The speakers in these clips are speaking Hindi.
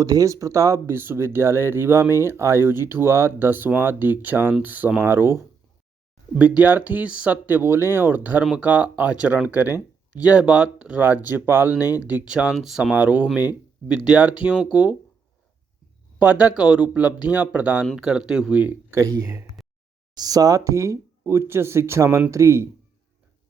अवधेश प्रताप विश्वविद्यालय रीवा में आयोजित हुआ 10वां दीक्षांत समारोह। विद्यार्थी सत्य बोलें और धर्म का आचरण करें, यह बात राज्यपाल ने दीक्षांत समारोह में विद्यार्थियों को पदक और उपलब्धियां प्रदान करते हुए कही है। साथ ही उच्च शिक्षा मंत्री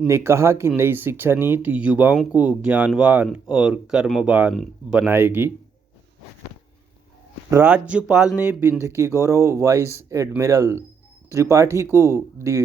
ने कहा कि नई शिक्षा नीति युवाओं को ज्ञानवान और कर्मवान बनाएगी। राज्यपाल ने विंध्य के गौरव वाइस एडमिरल त्रिपाठी को दी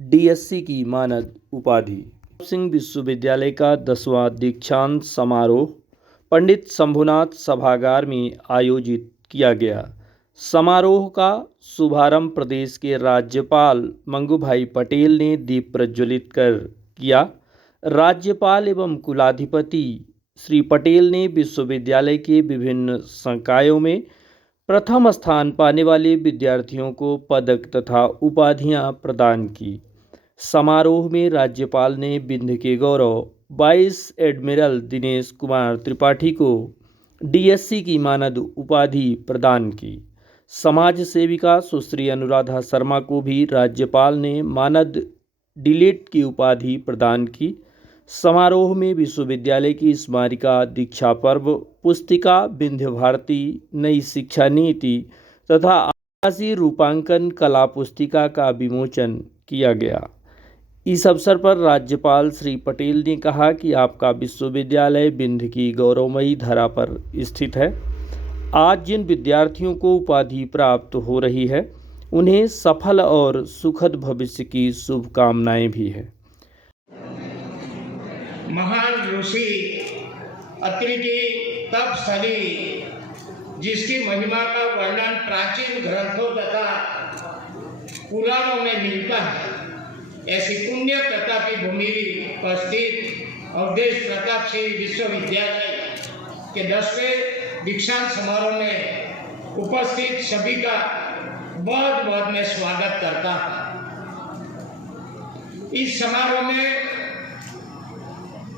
डीएससी की मानद उपाधि। सिंह विश्वविद्यालय का 10वां दीक्षांत समारोह पंडित शंभुनाथ सभागार में आयोजित किया गया। समारोह का शुभारंभ प्रदेश के राज्यपाल मंगूभाई पटेल ने दीप प्रज्वलित कर किया। राज्यपाल एवं कुलाधिपति श्री पटेल ने विश्वविद्यालय के विभिन्न संकायों में प्रथम स्थान पाने वाले विद्यार्थियों को पदक तथा उपाधियां प्रदान की। समारोह में राज्यपाल ने विंध्य के गौरव वाइस एडमिरल दिनेश कुमार त्रिपाठी को डीएससी की मानद उपाधि प्रदान की। समाज सेविका सुश्री अनुराधा शर्मा को भी राज्यपाल ने मानद डिलीट की उपाधि प्रदान की। समारोह में विश्वविद्यालय की स्मारिका, दीक्षा पर्व, पुस्तिका, विंध्य भारती, नई शिक्षा नीति तथा आदिवासी रूपांकन कला पुस्तिका का विमोचन किया गया। इस अवसर पर राज्यपाल श्री पटेल ने कहा कि आपका विश्वविद्यालय विंध्य की गौरवमयी धरा पर स्थित है। आज जिन विद्यार्थियों को उपाधि प्राप्त हो रही है, उन्हें सफल और सुखद भविष्य की शुभकामनाएं भी है। महान ऋषि अत्रिकी तपस्थली, जिसकी महिमा का वर्णन प्राचीन ग्रंथों तथा पुराणों में मिलता है, ऐसी पुण्य प्रतापी भूमि पर स्थित अवधेश प्रताप सिंह विश्वविद्यालय के 10वें दीक्षांत समारोह में उपस्थित सभी का बहुत बहुत मैं स्वागत करता हूँ। इस समारोह में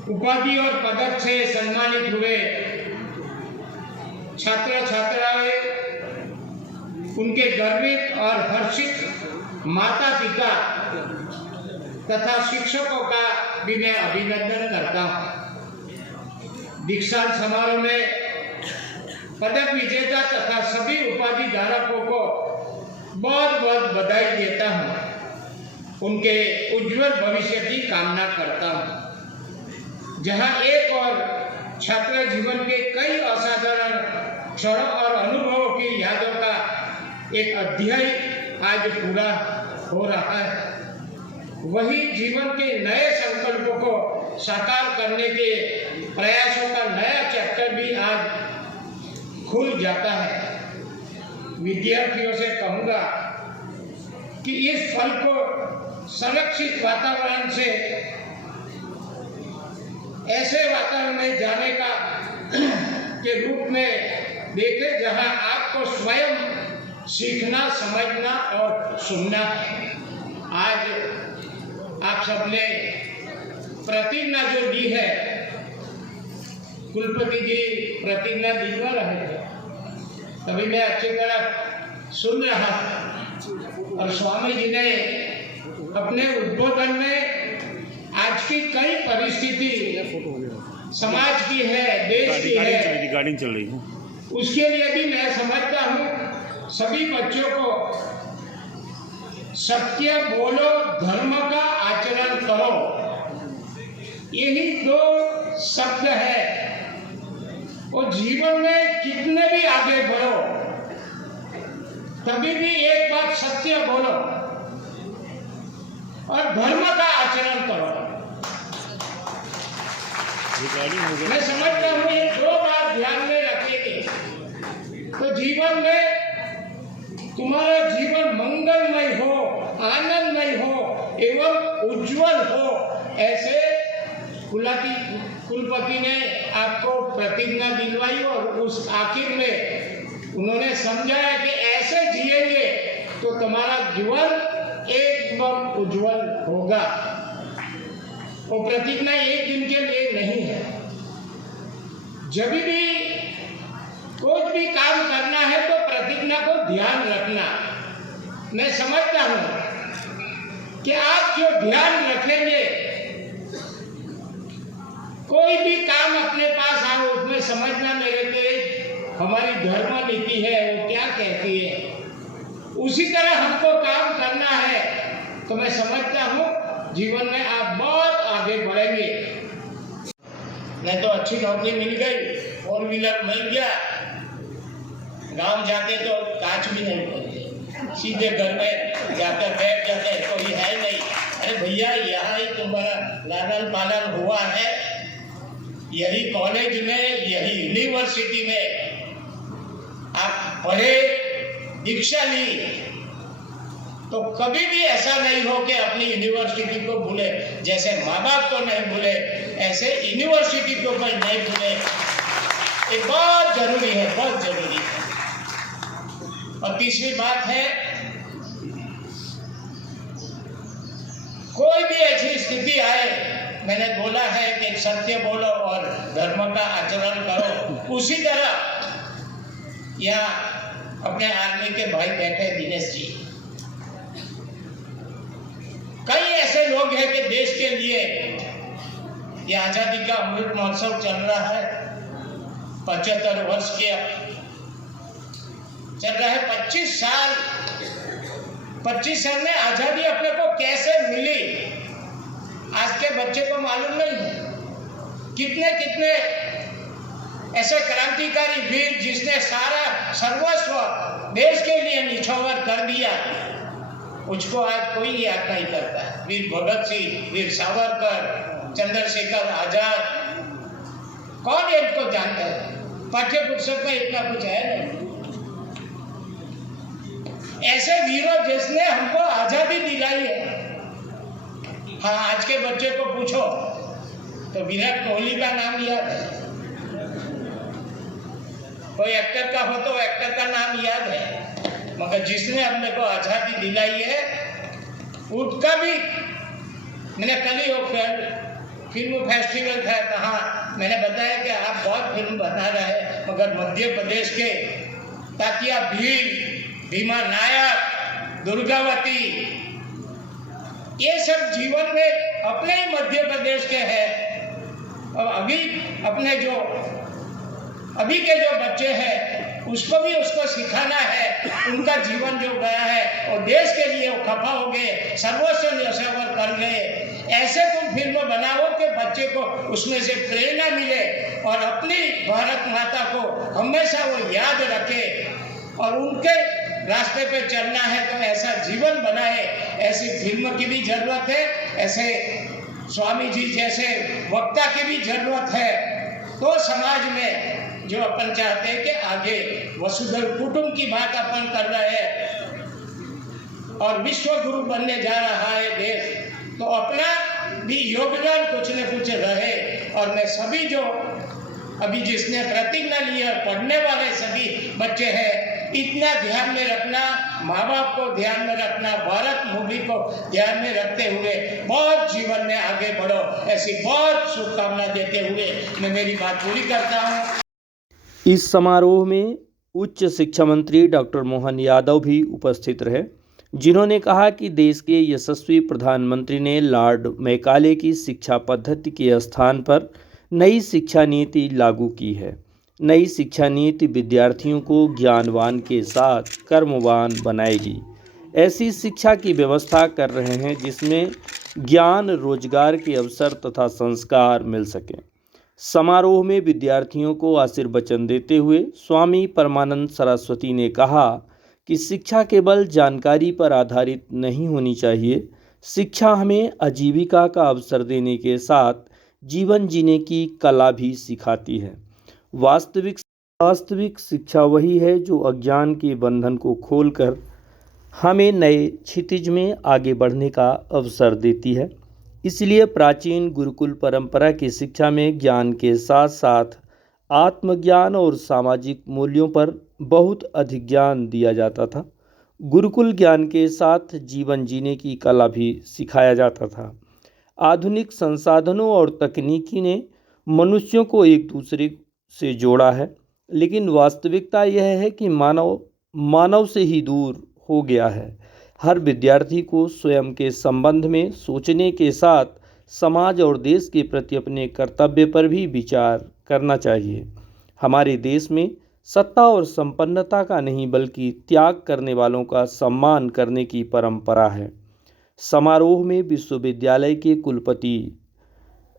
उपाधि और पदक से सम्मानित हुए छात्र छात्राएं, उनके गर्वित और हर्षित माता पिता तथा शिक्षकों का भी मैं अभिनंदन करता हूँ। दीक्षांत समारोह में पदक विजेता तथा सभी उपाधि धारकों को बहुत बहुत बधाई देता हूँ। उनके उज्जवल भविष्य की कामना करता हूँ। जहाँ एक और छात्र जीवन के कई असाधारण क्षणों और अनुभवों की यादों का एक अध्याय आज पूरा हो रहा है, वही जीवन के नए संकल्पों को साकार करने के प्रयासों का नया चैप्टर भी आज खुल जाता है। विद्यार्थियों से कहूँगा कि इस फल को संरक्षित वातावरण से ऐसे वातावरण में जाने का के रूप में देखें जहां आपको स्वयं सीखना, समझना और सुनना है। आज आप सबने प्रतिज्ञा जो दी है, कुलपति जी प्रतिज्ञा दिलवा रहे थे, तभी मैं अच्छी तरह सुन रहा था और स्वामी जी ने अपने उद्बोधन में आज की कई परिस्थिति समाज की है, देश की है, गाड़ी चल रही है, उसके लिए भी मैं समझता हूँ सभी बच्चों को सत्य बोलो, धर्म का आचरण करो, यही दो शब्द है। और जीवन में कितने भी आगे बढ़ो, तभी भी एक बात सत्य बोलो और धर्म का आचरण करो। मैं समझता हूँ ये दो बात ध्यान में रखेंगे तो जीवन में तुम्हारा जीवन मंगलमय हो, आनंदमय हो एवं उज्जवल हो। ऐसे कुलपति ने आपको प्रतिज्ञा दिलवाई और उस आखिर में उन्होंने समझाया कि ऐसे जिएंगे तो तुम्हारा जीवन एकदम उज्जवल होगा। वो प्रतिज्ञा एक दिन के लिए नहीं है। जब भी कुछ भी घटना को ध्यान रखना। मैं समझता हूं कि आप जो ध्यान रखेंगे, कोई भी काम अपने पास आओ उसमें समझना मेरे के हमारी धर्म नीति है वो क्या कहती है, उसी तरह हमको काम करना है। तो मैं समझता हूँ जीवन में आप बहुत आगे बढ़ेंगे। नहीं तो अच्छी नौकरी मिल गई, 4 व्हीलर मिल गया, गांव जाते तो कांच भी नहीं खोलते, सीधे घर में जाकर बैठ जाते, कोई है नहीं। अरे भैया यहाँ ही तुम्हारा लालन पालन हुआ है, यही कॉलेज में, यही यूनिवर्सिटी में आप पढ़े, दीक्षा ली, तो कभी भी ऐसा नहीं हो कि अपनी यूनिवर्सिटी को भूले। जैसे माँ बाप को नहीं भूले, ऐसे यूनिवर्सिटी को कोई नहीं भूले। ये बहुत जरूरी है, बहुत जरूरी है। और तीसरी बात है, कोई भी ऐसी स्थिति आए, मैंने बोला है कि सत्य बोलो और धर्म का आचरण करो। उसी तरह यहाँ अपने आर्मी के भाई बैठे दिनेश जी, कई ऐसे लोग हैं कि देश के लिए, ये आजादी का अमृत महोत्सव चल रहा है, 75 वर्ष के चल रहा है, 25 साल में आजादी अपने को कैसे मिली आज के बच्चे को मालूम नहीं है। कितने कितने ऐसे क्रांतिकारी वीर जिसने सारा सर्वस्व देश के लिए निछावर कर दिया, उसको आज कोई याद नहीं करता। वीर भगत सिंह, वीर सावरकर, चंद्रशेखर आजाद, कौन इनको जानता है? पाठ्य पुस्तक में इतना कुछ है नहीं। ऐसे वीरों जिसने हमको आजादी दिलाई है। हाँ, आज के बच्चे को पूछो तो विराट कोहली का नाम याद है, कोई एक्टर का हो तो एक्टर का नाम याद है, मगर जिसने हमने को आजादी दिलाई है उसका भी। मैंने कल ही वो फिल्म फेस्टिवल था, कहाँ मैंने बताया कि आप बहुत फिल्म बना रहे हैं, मगर मध्य प्रदेश के तात्या भील, भीमा नायक, दुर्गावती, ये सब जीवन में अपने ही मध्य प्रदेश के हैं। और अभी के जो बच्चे हैं उसको भी उसको सिखाना है। उनका जीवन जो गया है और देश के लिए वो खफा हो गए, सर्वस्व न्यौछावर कर गए। ऐसे तुम फिल्म बनाओ कि बच्चे को उसमें से प्रेरणा मिले और अपनी भारत माता को हमेशा वो याद रखे और उनके रास्ते पे चलना है तो ऐसा जीवन बनाए। ऐसी फिल्म की भी जरूरत है, ऐसे स्वामी जी जैसे वक्ता की भी जरूरत है। तो समाज में जो अपन चाहते हैं कि आगे वसुधैव कुटुंब की बात अपन कर रहे हैं और विश्व गुरु बनने जा रहा है देश, तो अपना भी योगदान कुछ न कुछ रहे। और मैं सभी जो अभी जिसने प्रतिज्ञा ली है, पढ़ने वाले सभी बच्चे हैं, इतना ध्यान में रखना, माँ बाप को ध्यान में रखना, भारत मूवी को ध्यान में रखते हुए बहुत जीवन में आगे बढ़ो, ऐसी बहुत शुभकामना देते हुए मैं मेरी बात पूरी करता हूँ। इस समारोह में उच्च शिक्षा मंत्री डॉक्टर मोहन यादव भी उपस्थित रहे, जिन्होंने कहा कि देश के यशस्वी प्रधानमंत्री ने लॉर्ड मैकाले की शिक्षा पद्धति के स्थान पर नई शिक्षा नीति लागू की है। नई शिक्षा नीति विद्यार्थियों को ज्ञानवान के साथ कर्मवान बनाएगी। ऐसी शिक्षा की व्यवस्था कर रहे हैं जिसमें ज्ञान, रोजगार के अवसर तथा संस्कार मिल सकें। समारोह में विद्यार्थियों को आशीर्वचन देते हुए स्वामी परमानंद सरस्वती ने कहा कि शिक्षा केवल जानकारी पर आधारित नहीं होनी चाहिए। शिक्षा हमें आजीविका का अवसर देने के साथ जीवन जीने की कला भी सिखाती है। वास्तविक शिक्षा वही है जो अज्ञान के बंधन को खोलकर हमें नए क्षितिज में आगे बढ़ने का अवसर देती है। इसलिए प्राचीन गुरुकुल परंपरा की शिक्षा में ज्ञान के साथ साथ आत्मज्ञान और सामाजिक मूल्यों पर बहुत अधिक ज्ञान दिया जाता था। गुरुकुल ज्ञान के साथ जीवन जीने की कला भी सिखाया जाता था। आधुनिक संसाधनों और तकनीकी ने मनुष्यों को एक दूसरे से जोड़ा है, लेकिन वास्तविकता यह है कि मानव मानव से ही दूर हो गया है। हर विद्यार्थी को स्वयं के संबंध में सोचने के साथ समाज और देश के प्रति अपने कर्तव्य पर भी विचार करना चाहिए। हमारे देश में सत्ता और संपन्नता का नहीं बल्कि त्याग करने वालों का सम्मान करने की परंपरा है। समारोह में विश्वविद्यालय के कुलपति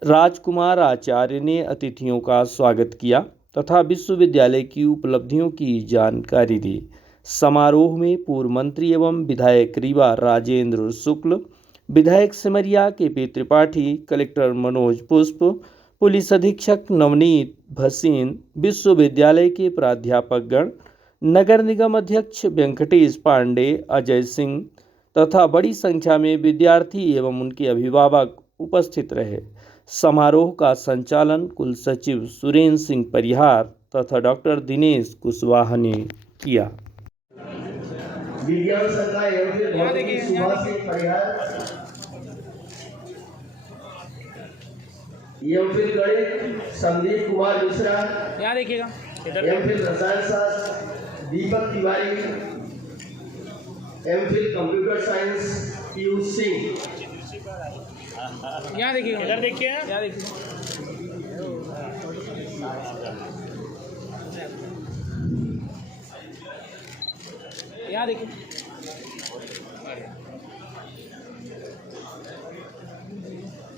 राजकुमार आचार्य ने अतिथियों का स्वागत किया तथा विश्वविद्यालय की उपलब्धियों की जानकारी दी। समारोह में पूर्व मंत्री एवं विधायक रीवा राजेंद्र शुक्ल, विधायक सिमरिया के त्रिपाठी, कलेक्टर मनोज पुष्प, पुलिस अधीक्षक नवनीत भसीन, विश्वविद्यालय के प्राध्यापकगण, नगर निगम अध्यक्ष वेंकटेश पांडे, अजय सिंह तथा बड़ी संख्या में विद्यार्थी एवं उनके अभिभावक उपस्थित रहे। समारोह का संचालन कुल सचिव सुरेंद्र सिंह परिहार तथा डॉक्टर दिनेश कुशवाहा ने किया। विज्ञान संकाय सुभाष सिंह परिहार, एमफिल गणित संदीप कुमार मिश्रा, यहाँ देखिएगा, एमफिल रसायन शास्त्र Deepak Tiwari, MPhil computer science Piyush Singh. यहाँ देखिएगा, इधर देखिए, यहाँ देखिए, यहाँ देखिए,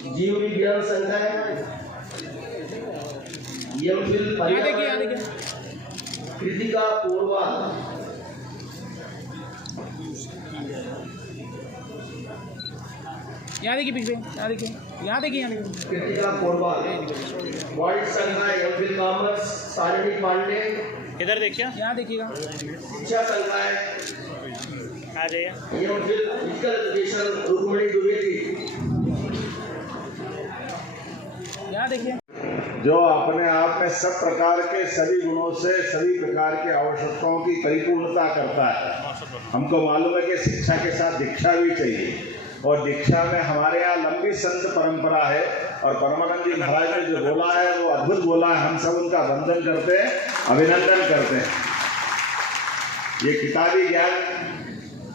जीव विज्ञान संकाय एमफिल यहाँ देखिए, यहाँ पर्यावरण देखिए, कृतिका पूर्वा, यहाँ देखिए, पीछे यहाँ देखिए, यहाँ देखिए, यहाँ देखिए, कृतिका पूर्वा, वाइट संकाय एमफिल कॉमर्स सारिणी पांडे, इधर देखिए, यहाँ देखिएगा, शिक्षा संकाय आ जाइए। MPhil physical education Rukmani Dwivedi. यहाँ देखिए, जो अपने आप में सब प्रकार के सभी गुणों से सभी प्रकार के आवश्यकताओं की परिपूर्णता करता है। हमको मालूम है कि शिक्षा के साथ दीक्षा भी चाहिए और दीक्षा में हमारे यहाँ लंबी संत परंपरा है और परमानंद जी महाराज ने जो बोला है वो अद्भुत बोला है। हम सब उनका वंदन करते हैं, अभिनंदन करते हैं। ये किताबी ज्ञान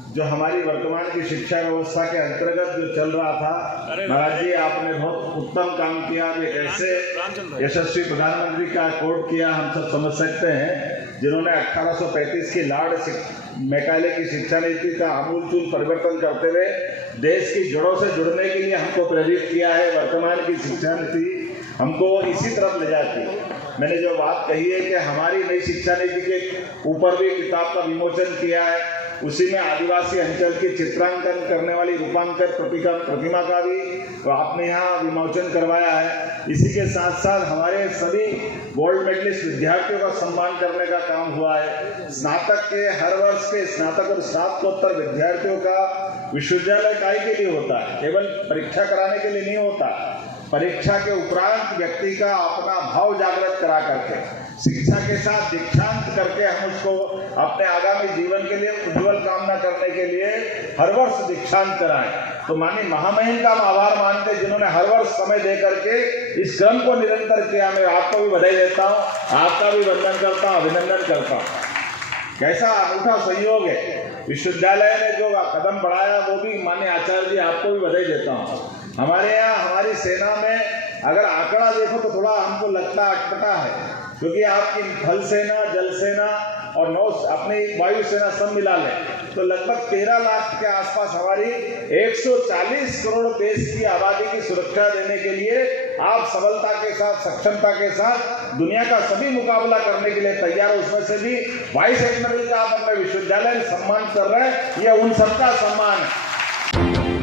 जो हमारी वर्तमान की शिक्षा व्यवस्था के अंतर्गत जो चल रहा था, महाराज जी आपने बहुत उत्तम काम किया। एक ऐसे यशस्वी प्रधानमंत्री का कोट किया, हम सब समझ सकते हैं, जिन्होंने 1835 की लॉर्ड मैकाले की शिक्षा नीति का आमूलचूल परिवर्तन करते हुए देश की जड़ों से जुड़ने के लिए हमको प्रेरित किया है। वर्तमान की शिक्षा नीति हमको इसी तरफ ले जाती है। मैंने जो बात कही है कि हमारी नई शिक्षा नीति के ऊपर भी किताब का विमोचन किया है, उसी में आदिवासी अंचल की चित्रांकन करने वाली रूपांकन प्रतिमा का भी तो आपने यहाँ विमोचन करवाया है। इसी के साथ साथ हमारे सभी गोल्ड मेडलिस्ट विद्यार्थियों का सम्मान करने का काम हुआ है। स्नातक के हर वर्ष के स्नातक और स्नातकोत्तर विद्यार्थियों का विश्वविद्यालय काय के लिए होता है, केवल परीक्षा कराने के लिए नहीं होता। परीक्षा के उपरांत व्यक्ति का अपना भाव जागृत करा करके शिक्षा के साथ दीक्षांत करके हम उसको अपने आगामी जीवन के लिए उज्जवल कामना करने के लिए हर वर्ष दीक्षांत कराएं। तो माननीय महामहिम का हम आभार मानते जिन्होंने हर वर्ष समय दे करके इस क्रम को निरंतर किया। मैं आपको भी बधाई देता हूँ, आपका भी वंदन करता हूँ, अभिनंदन करता हूँ। कैसा अनूठा सहयोग है। विश्वविद्यालय ने जो कदम बढ़ाया वो भी माननीय आचार्य जी आपको भी बधाई देता हूँ। हमारे यहाँ हमारी सेना में अगर आंकड़ा देखो तो थोड़ा हमको लगता अटपटा है, क्योंकि आपकी थल सेना, जल सेना और नौ अपनी वायुसेना सब मिला लें तो लगभग 13 लाख के आसपास हमारी 140 करोड़ देश की आबादी की सुरक्षा देने के लिए आप सबलता के साथ, सक्षमता के साथ दुनिया का सभी मुकाबला करने के लिए तैयार। उसमें से भी वाइस एडमिरल का आप अपने विश्वविद्यालय में सम्मान कर रहे हैं, यह उन सबका सम्मान है।